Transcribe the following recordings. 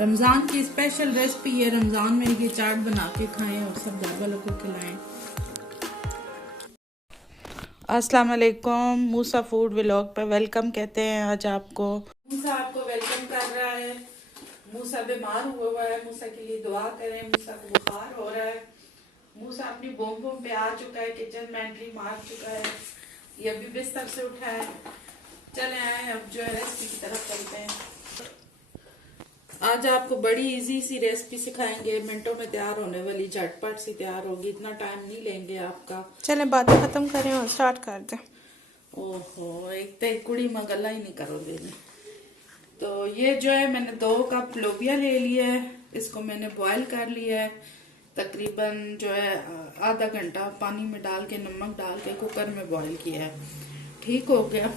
रमज़ान की special recipe है। रमज़ान में ये चाट बना के खाएं और सब घर वालों को खिलाएं। अस्सलाम वालेकुम, मूसा फूड व्लॉग पे वेलकम कहते हैं आज आपको। मूसा आपको वेलकम कर रहा है। मूसा बीमार हुआ है, मूसा के लिए दुआ करें। मूसा को बुखार हो रहा है। मूसा अपनी बोम पे आ चुका है, किचन में एंट्री मार चुका है। ये अभी बिस्तर से उठा है। चले आए अब जो है रेसिपी की तरफ चलते हैं। आज आपको बड़ी इजी सी रेसिपी सिखाएंगे, मिनटों में तैयार होने वाली, झटपट सी तैयार होगी, इतना टाइम नहीं लेंगे आपका। चले बातें खत्म करें और स्टार्ट कर दें। ओहो, एक तो कुड़ी में गला ही नहीं करोगे। तो ये जो है मैंने 2 कप लोबिया ले लिया है। इसको मैंने बॉईल कर लिया है। तकरीबन जो है आधा घंटा पानी में डाल के, नमक डाल के कुकर में बॉईल किया है। ठीक हो गया।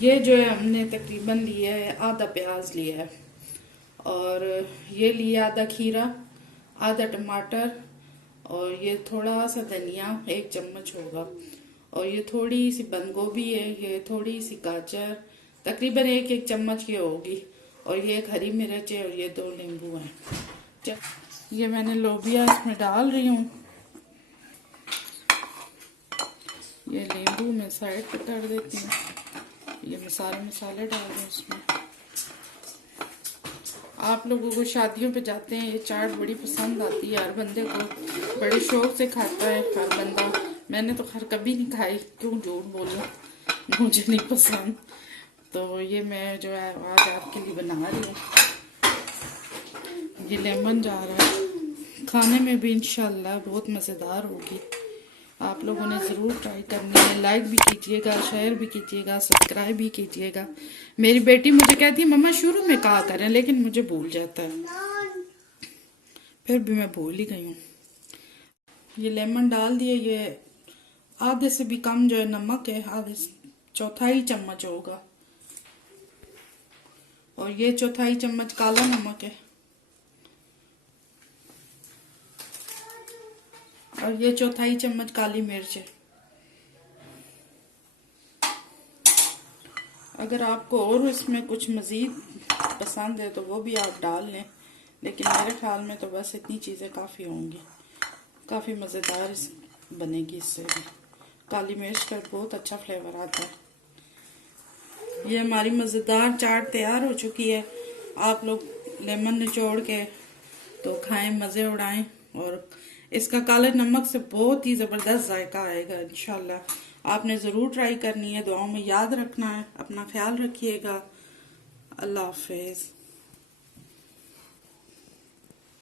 ये जो है हमने तकरीबन लिया है, आधा प्याज लिया है, और ये लिया आधा खीरा, आधा टमाटर, और ये थोड़ा सा धनिया 1 चम्मच होगा, और ये थोड़ी सी बंद गोभी है, ये थोड़ी सी गाजर, तकरीबन 1 चम्मच की होगी, और ये 1 हरी मिर्च है, और ये 2 नींबू हैं। ये मैंने लोबिया इसमें डाल रही हूँ। ये नींबू मैं साइड पे कर देती हूँ। ये मसाले डाल रही हूँ इसमें। आप लोगों को शादियों पे जाते हैं ये चाट बड़ी पसंद आती है, हर बंदे को बड़े शौक से खाता है हर बंदा। मैंने तो खैर कभी नहीं खाई, क्यों झूठ बोलूं, मुझे नहीं पसंद। तो ये मैं जो है आज आपके लिए बना रही हूँ। ये लेमन जा रहा है, खाने में भी इंशाल्लाह बहुत मज़ेदार होगी। आप लोगों ने ज़रूर ट्राई करनी है। लाइक भी कीजिएगा, शेयर भी कीजिएगा, सब्सक्राइब भी कीजिएगा। मेरी बेटी मुझे कहती है मम्मा शुरू में कहा करें, लेकिन मुझे भूल जाता है, फिर भी मैं भूल ही गई हूँ। ये लेमन डाल दिए। ये आधे से भी कम जो है नमक है, आधे चौथाई चम्मच होगा, और ये चौथाई चम्मच काला नमक है, और ये चौथाई चम्मच काली मिर्च है। अगर आपको और इसमें कुछ मज़ीद पसंद है तो वो भी आप डाल लें, लेकिन मेरे ख्याल में तो बस इतनी चीज़ें काफ़ी होंगी। काफ़ी मज़ेदार बनेगी इससे भी। काली मिर्च का बहुत अच्छा फ्लेवर आता है। ये हमारी मज़ेदार चाट तैयार हो चुकी है। आप लोग लेमन निचोड़ के तो खाएं, मज़े उड़ाएं, और इसका काले नमक से बहुत ही ज़बरदस्त जायका आएगा इंशाल्लाह। आपने ज़रूर ट्राई करनी है। दुआओं में याद रखना है। अपना ख्याल रखिएगा। अल्लाह हाफिज़।